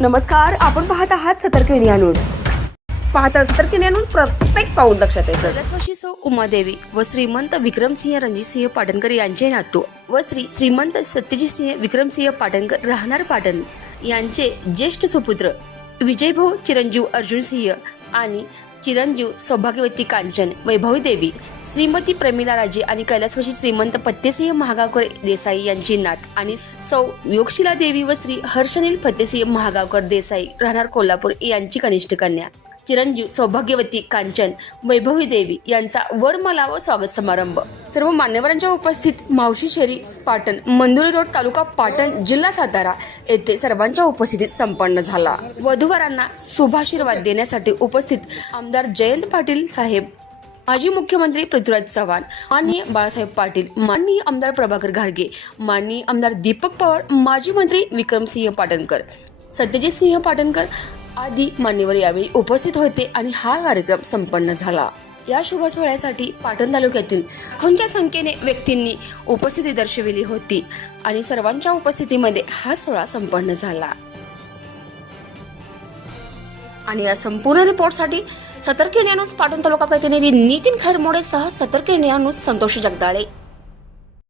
नमस्कार आपण पाहत आहात सतर्क इंडिया न्यूज. पाहता सतर्क इंडिया न्यूज प्रत्येक पाऊल लक्षात येतं. कैलासवासी सौ उमादेवी व श्रीमंत विक्रमसिंह रणजितसिंह पाटणकर यांचे नातू व श्री श्रीमंत सत्यजितसिंह विक्रमसिंह पाटणकर राहणार पाटण यांचे ज्येष्ठ सुपुत्र विजयभाऊ चिरंजीव अर्जुनसिंह आणि चिरंजीव सौभाग्यवती कांचन वैभवी देवी श्रीमती प्रमिला राजे आणि कैलासवशी श्रीमंत पत्तेसिंह महागावकर देसाई यांची नात आणि सौ योगशिला देवी व श्री हर्षनील फत्तेसिंह महागावकर देसाई राहणार कोल्हापूर यांची कनिष्ठ कन्या. चिरंजीव सौभाग्यवती कांचन वैभवी देवी यांचा वरमाला व स्वागत समारंभ. सर्व मान्यवरांच्या उपस्थित मावशी शेरी पाटण मंदुरी रोड तालुका पाटण जिल्हा सातारा येथे सर्वांच्या उपस्थितीत संपन्न झाला. वधूवरांना शुभाशीर्वाद देण्यासाठी उपस्थित आमदार जयंत पाटील साहेब माजी मुख्यमंत्री पृथ्वीराज चव्हाण माननीय बाळासाहेब पाटील माननीय आमदार प्रभाकर घारगे माननीय आमदार दीपक पवार माजी मंत्री विक्रमसिंह पाटणकर सत्यजित सिंह पाटणकर आदी मान्यवर यावेळी उपस्थित होते आणि हा कार्यक्रम संपन्न झाला. या शुभ सोहळ्यासाठी पाटण तालुक्यातील लाखोंच्या संख्येने व्यक्तींनी उपस्थिती दर्शविली होती आणि सर्वांच्या उपस्थितीमध्ये हा सोहळा संपन्न झाला. आणि या संपूर्ण रिपोर्टसाठी सतर्क न्यूज पाटण तालुका प्रतिनिधी नितीन खरमोडे सह सतर्क न्यूज संतोष जगदाळे.